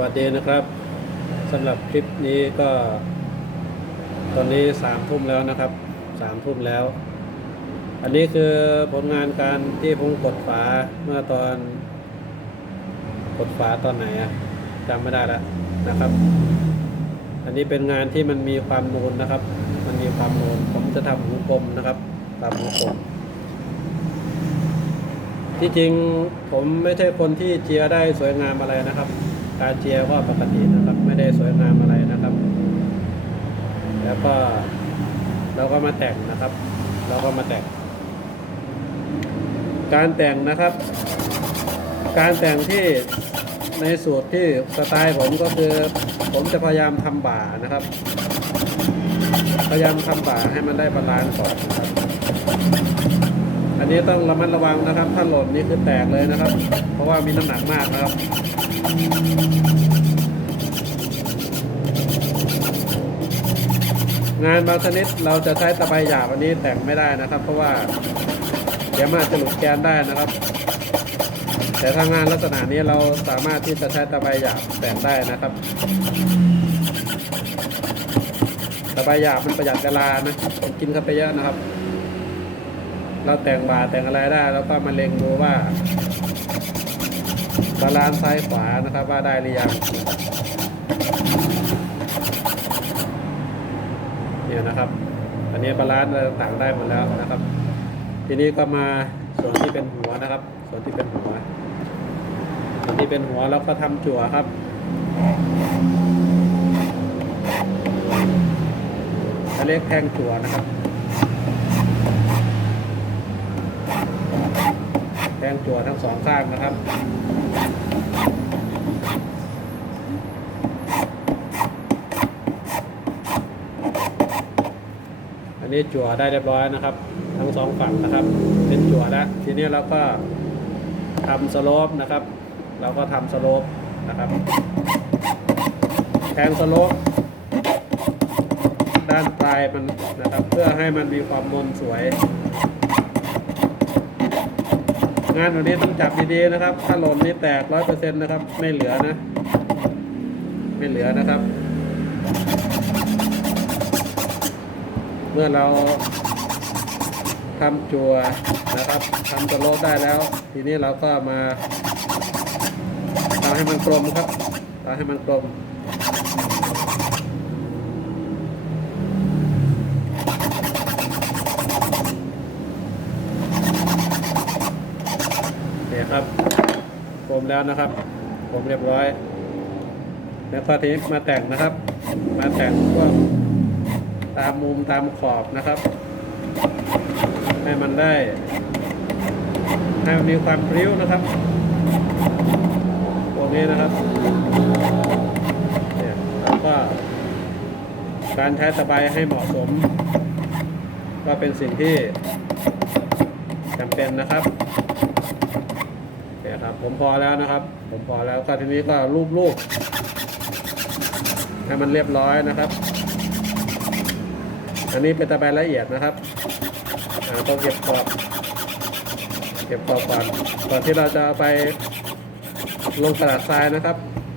วัสดีนะครับสำหรับคลิปนี้ก็ ตอนนี้สามทุ่มแล้วนะครับสามทุ่มแล้ว อันนี้คือผลงานการที่ผมกดฝาเมื่อตอน กดฝาตอนไหนอะจำไม่ได้แล้วนะครับ อันนี้เป็นงานที่มันมีความนูนนะครับ มันมีความนูนผมจะทำหูกลมนะครับทำหูกลมที่จริงผมไม่ใช่คนที่เจียได้สวยงามอะไรนะครับ การเจียก็ปกตินะครับ ไม่ได้สวยงามอะไรนะครับ แล้วก็เราก็มาแต่งนะครับ เราก็มาแต่ง การแต่งนะครับ การแต่งที่ในสูตรที่สไตล์ผมก็คือ ผมจะพยายามทำบ่านะครับ พยายามทำบ่าให้มันได้บาลานซ์ก่อนนะครับ อันนี้ต้องระมัดระวังนะครับ ถ้าหล่นนี่คือแตกเลยนะครับ เพราะว่ามีน้ำหนักมากนะครับ งานบางชนิดเราจะใช้ตะไบหยาบอันนี้แต่งไม่ได้นะครับ เพราะว่าเดี๋ยวมันอาจะหลุดแกนได้นะครับ แต่ถ้างานลักษณะนี้เราสามารถที่จะใช้ตะไบหยาบแต่งได้นะครับ ตะไบหยาบมันประหยัดเวลานะผมกินเข้าไปเยอะนะครับ เราแต่งบาแต่งอะไรได้ แล้วก็มาเล็งดูว่า บาลานซ์ซ้ายขวานะครับว่าได้หรือยังเนี่ยนะครับ อันนี้บาลานซ์ต่างได้หมดแล้วนะครับ ทีนี้ก็มาส่วนที่เป็นหัวนะครับ ส่วนที่เป็นหัว ส่วนที่เป็นหัวแล้วก็ทำจั่วครับเล็กแทงจั่วนะครับ แทงจั่วทั้งสองข้างนะครับ อันนี้จั่วได้เรียบร้อยนะครับ ทั้งสองฝั่งนะครับเป็นจั่วแล้วทีนี้เราก็ทำสโลปนะครับ เราก็ทำสโลปนะครับ แทงสโลปด้านปลายมันนะครับ เพื่อให้มันมีความมนสวย งานวันนี้ต้องจับดีๆนะครับ ถ้าหล่นนี่แตกร้อยเปอร์เซ็นต์นะครับ ไม่เหลือนะ ไม่เหลือนะครับ เมื่อเราทำจัวนะครับทำตัวโลดได้แล้ว ทีนี้เราก็มาทำให้มันกลมครับทำให้มันกลม เนี่ยครับกลมแล้วนะครับกลมเรียบร้อย แล้วก็ทีนี้มาแต่งนะครับ มาแต่งพวกตามมุมตามขอบนะครับ ให้มันได้ ให้มันมีความพริ้วนะครับพวกนี้นะครับเนี่ยแล้วก็การใช้ตะไบให้เหมาะสม ก็เป็นสิ่งที่จำเป็นนะครับ นี่ยครับ ผมพอแล้วนะครับ ผมพอแล้วก็ทีนี้ก็รูปๆให้มันเรียบร้อยนะครับ อันนี้เป็นตะไบละเอียดนะครับอ่าต้องเก็บขอบเก็บขอบก่อนก่อนที่เราจะไปลงกระดาษทรายนะครับ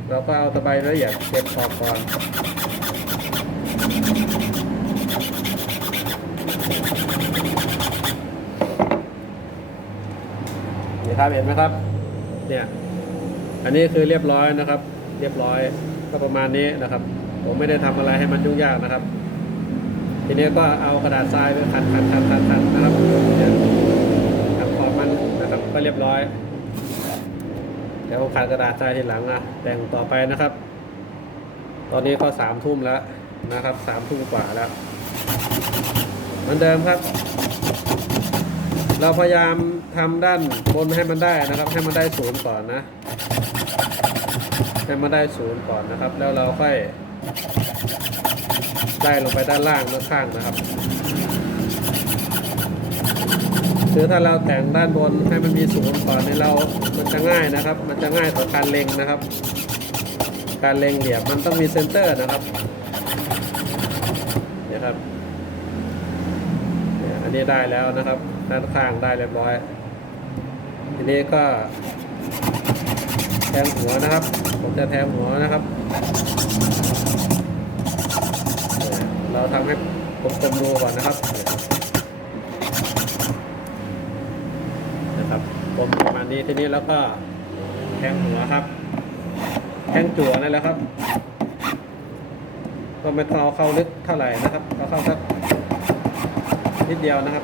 เราก็เอาตะไบละเอียดเก็บขอบก่อนนี่ครับเห็นไหมครับ เนี่ย อันนี้คือเรียบร้อยนะครับ เรียบร้อยก็ประมาณนี้นะครับ ผมไม่ได้ทำอะไรให้มันยุ่งยากนะครับ ทีนี้ก็เอากระดาษทรายไปขัดขัดขัดขัดขัดนะครับเนี่ยทำขอบมันนะครับ ก็เรียบร้อย เดี๋ยวผมขัดกระดาษทรายทีหลังนะแต่งต่อไปนะครับ ตอนนี้ก็สามทุ่มแล้วนะครับสามทุ่มกว่าแล้ว เหมือนเดิมครับ เราพยายามทำด้านบนให้มันได้นะครับ ให้มันได้ศูนย์ก่อนนะ ให้มันได้ศูนย์ก่อนนะครับ แล้วเราค่อยไล่ลงไปด้านล่างด้านข้างนะครับคือถ้าเราแต่งด้านบนให้มันมีศูนย์ก่อนในเรา มันจะง่ายนะครับ มันจะง่ายต่อการเล็งนะครับ การเล็งเหลี่ยมมันต้องมีเซนเตอร์นะครับนี่ครับ อันนี้ได้แล้วนะครับด้านข้างได้เรียบร้อย ทีนี้ก็ แทงหัวนะครับ ผมจะแทงหัวนะครับ เราทำให้ผมกลมๆดูก่อนนะครับนะครับกลมประมาณนี้ทีนี้แล้วก็แทงหัวครับ แทงจั่วนั่นแหละครับ ก็ไม่ต้องเอาเข้าลึกเท่าไหร่นะครับเอาเข้าสัก นิดเดียวนะครับ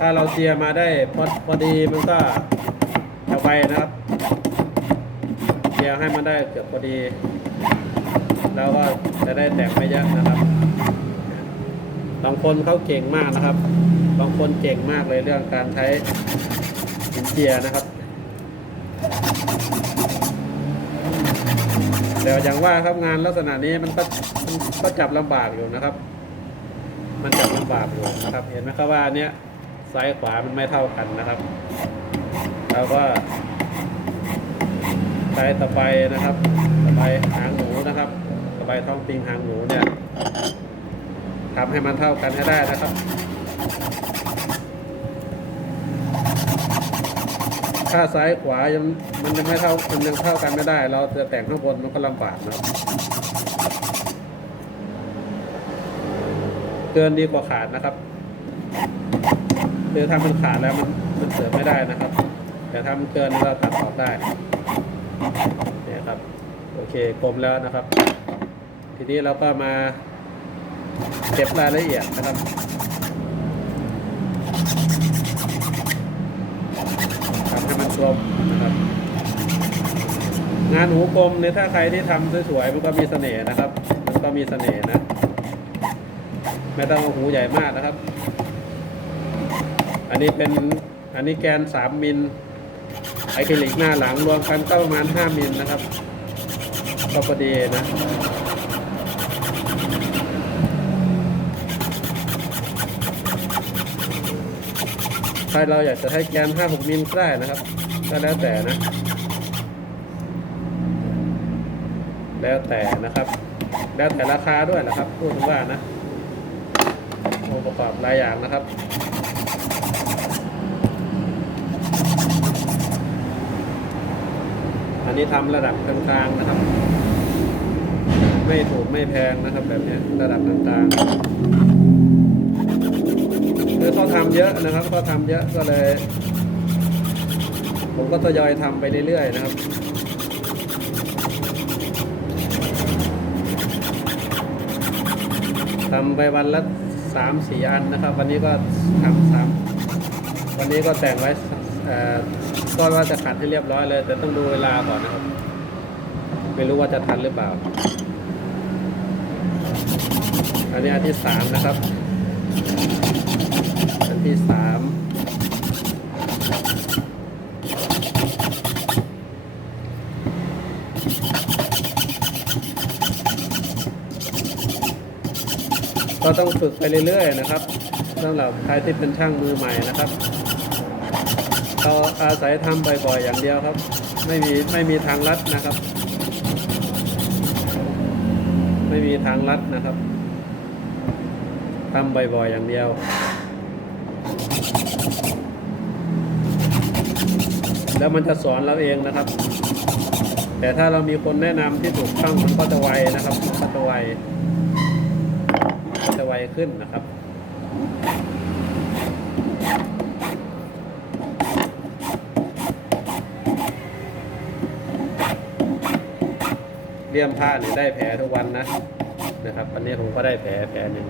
ถ้าเราเจียมาได้พอพอดีมันก็จะไวนะครับเจียให้มันได้เกือบพอดี แล้วก็จะได้แตกไม่เยอะนะครับบางคนเขาเก่งมากนะครับ บางคนเก่งมากเลยเรื่องการใช้หินเจียนะครับ แต่อย่างว่าครับงานลักษณะนี้มันก็ก็จับลำบากอยู่นะครับ มันจับลำบากอยู่นะครับ เห็นไหมครับว่าเนี้ยซ้ายขวามันไม่เท่ากันนะครับเราก็ใช้ตะไบนะครับตะไบหางหมูนะครับตะไบท้องติงหางหมูเนี่ยทำให้มันเท่ากันให้ได้นะครับ ถ้าซ้ายขวายังมันยังไม่เท่ามันยังเท่ากันไม่ได้ เราจะแต่งข้างบนมันก็ลำบากนะครับเกินดีกว่าขาดนะครับคือถ้ามันขาดแล้วมันมันเสริมไม่ได้นะครับ แต่ถ้ามันเกินเราตัดออกได้เนี่ยครับ โอเคกลมแล้วนะครับ ทีนี้เราก็มาเก็บรายละเอียดนะครับ ทำให้มันก ลมนะครับ งานหูกลมเนี่ยถ้าใครที่ทำสวยๆมันก็มีเสน่ห์นะครับ มันก็มีเสน่ห์นะ ไม่ต้องหูใหญ่มากนะครับ อันนี้เป็นอันนี้แกนสามมิลไอคริลิกหน้าหลังรวมกันก็ประมาณห้ามิลนะครับก็พอดีนะถ้าเราอยากจะให้แกน5-6มิลก็ได้นะครับ ก็แล้วแต่นะ แล้วแต่นะครับ แล้วแต่ราคาด้วยนะครับ พูดถึงว่านะองค์ประกอบหลายอย่างนะครับอันนี้ทำระดับกลางๆนะครับ ไม่ถูกไม่แพงนะครับแบบนี้ระดับกลางๆคือเขาทำเยอะนะครับเขาทำเยอะก็เลย ผมก็ทยอยทำไปเรื่อยๆนะครับทำไปวันละสามสี่อันนะครับ วันนี้ก็ทำสามวันนี้ก็แต่งไว้ก็ว่าจะขัดให้เรียบร้อยเลย แต่ต้องดูเวลาก่อนนะครับ ไม่รู้ว่าจะทันหรือเปล่า อันนี้อันที่สามนะครับ อันที่สาม ก็ต้องฝึกไปเรื่อยๆนะครับสำหรับใครที่เป็นช่างมือใหม่นะครับเราอาศัยทำบ่อยๆอย่างเดียวครับ ไม่มีไม่มีทางลัดนะครับ ไม่มีทางลัดนะครับทำบ่อยๆอย่างเดียวแล้วมันจะสอนเราเองนะครับ แต่ถ้าเรามีคนแนะนำที่ถูกต้องมันก็จะไวนะครับ มันก็จะไว ขึ้นนะครับเลี่ยมผ้าเนี่ยได้แผลทุกวันนะนะครับวันนี้ผมก็ได้แผลแผลหนึ่ง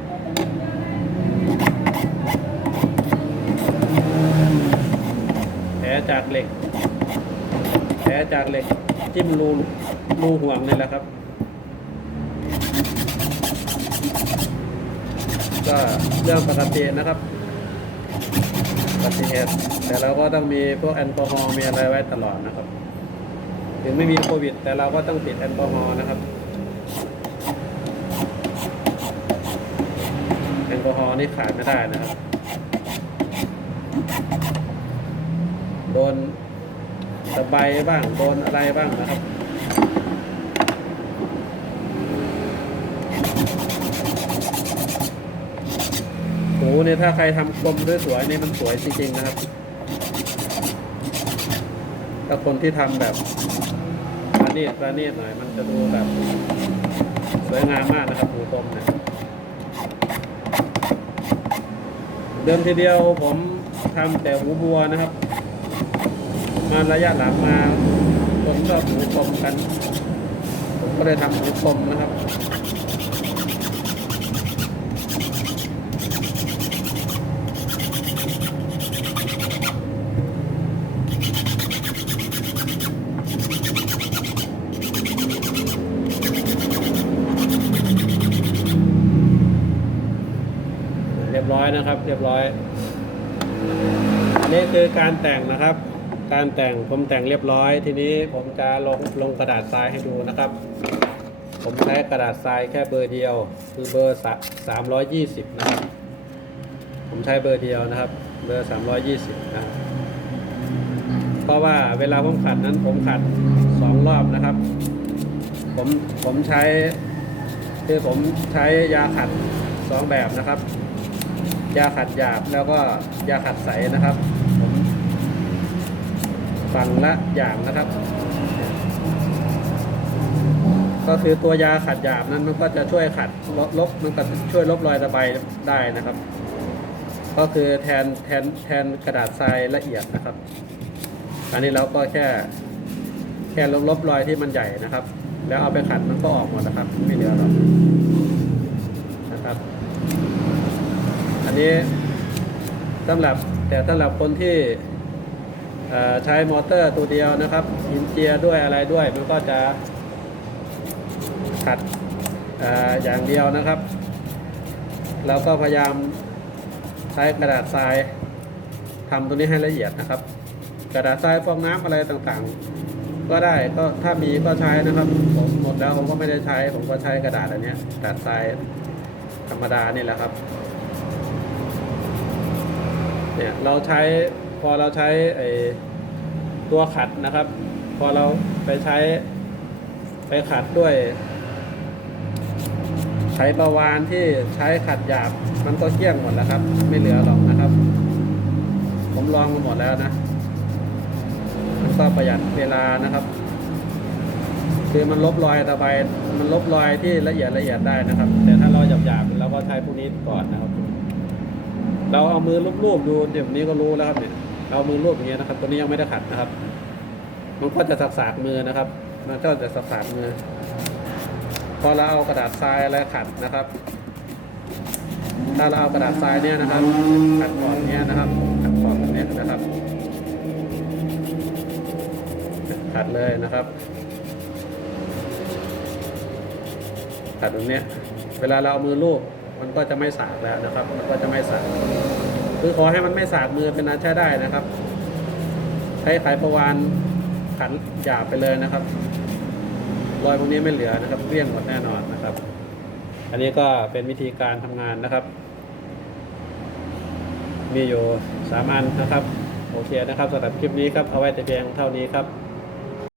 แผลจากเหล็ก แผลจากเหล็กจิ้มรูรูห่วงนี่แหละครับ ก็เรื่องปกตินะครับอุบัติเหตุแต่เราก็ต้องมีพวกแอลกอฮอล์มีอะไรไว้ตลอดนะครับ ถึงไม่มีโควิด แต่เราก็ต้องติดแอลกอฮอล์นะครับแอลกอฮอล์นี่ขาดไม่ได้นะครับโดนตะไบบ้างโดนอะไรบ้างนะครับ เนี่ยถ้าใครทำคมด้วยสวยๆนี่มันสวยจริงๆนะครับ ถ้าคนที่ทำแบบประณีตประณีตหน่อย มันจะดูแบบสวยงามมากนะครับหมูคมเนี่ยเดิมทีเดียวผมทำแต่หูบัวนะครับ มาระยะหลังมาคนก็หมูคมกัน ผมก็เลยทำหมูคมนะครับ ร้อยนะครับ เรียบร้อย อันนี้คือการแต่งนะครับ การแต่งผมแต่งเรียบร้อย ทีนี้ผมจะลงลงกระดาษทรายให้ดูนะครับ ผมใช้กระดาษทรายแค่เบอร์เดียว คือเบอร์สามร้อยยี่สิบนะครับ ผมใช้เบอร์เดียวนะครับ เบอร์สามร้อยยี่สิบนะเพราะว่าเวลาผมขัดนั้นผมขัดสองรอบนะครับ ผมผมใช้คือผมใช้ยาขัดสองแบบนะครับ ยาขัดหยาบแล้วก็ยาขัดใสนะครับผมฝั่งละอย่างนะครับ ก็คือตัวยาขัดหยาบนั้นมันก็จะช่วยขัดลบลบมันก็ช่วยลบรอยระไบได้นะครับ ก็คือแทนแทนแทนกระดาษทรายละเอียดนะครับอันนี้เราก็แค่แค่ลบลบรอยที่มันใหญ่นะครับ แล้วเอาไปขัดมันก็ออกหมดนะครับ ไม่เหลือหรอกนะครับ นนี้สำหรับแต่สำหรับคนที่ใช้มอเตอร์ตัวเดียวนะครับหินเจียด้วยอะไรด้วยมันก็จะขัดออย่างเดียวนะครับ เราก็พยายามใช้กระดาษทรายทำตัวนี้ให้ละเอียดนะครับ กระดาษทรายฟองน้ำอะไรต่างๆ ก็ได้ก็ถ้ามีก็ใช้นะครับผมหมดแล้วผมก็ไม่ได้ใช้ ผมก็ใช้กระดาษอันนี้กระดาษทรายธรรมดานี่แหละครับ เนี่ยเราใช้พอเราใช้ไอตัวขัดนะครับ พอเราไปใช้ไปขัดด้วยไขประวานที่ใช้ขัดหยาบมันก็เกลี้ยงหมดแล้วครับ ไม่เหลือหรอกนะครับ ผมลองมาหมดแล้วนะ มันก็ประหยัดเวลานะครับ คือมันลบรอยระไบมันลบรอยที่ละเอียดละเอียดได้นะครับ แต่ถ้าเราหยาบๆเราก็ใช้พวกนี้ก่อนนะครับ เราเอามือลูบๆดูเดี๋ยวนี้ก็รู้แล้วครับเนี่ยเอามือลูบอย่างเงี้ยนะครับ ตัวนี้ยังไม่ได้ขัดนะครับ มันก็จะสักๆมือนะครับ มันก็จะสักๆมือ พอเราเอากระดาษทรายอะไรขัดนะครับ ถ้าเราเอากระดาษทรายเนี่ยนะครับ ขัดขอบเนี้ยนะครับ ขัดขอบแบบเนี้ยนะครับ ขัดเลยนะครับ ขัดตรงเนี้ย เวลาเราเอามือลูบ มันก็จะไม่สากแล้วนะครับ มันก็จะไม่สากคือขอให้มันไม่สากมือเป็นนั้นใช้ได้นะครับ ใช้ไขประวานขันหยาบไปเลยนะครับ รอยพวกนี้ไม่เหลือนะครับเกลี้ยงหมดแน่นอนนะครับ อันนี้ก็เป็นวิธีการทำงานนะครับ มีอยู่สามอันนะครับโอเคนะครับสำหรับคลิปนี้ครับเอาไว้แต่เพียงเท่านี้ครับ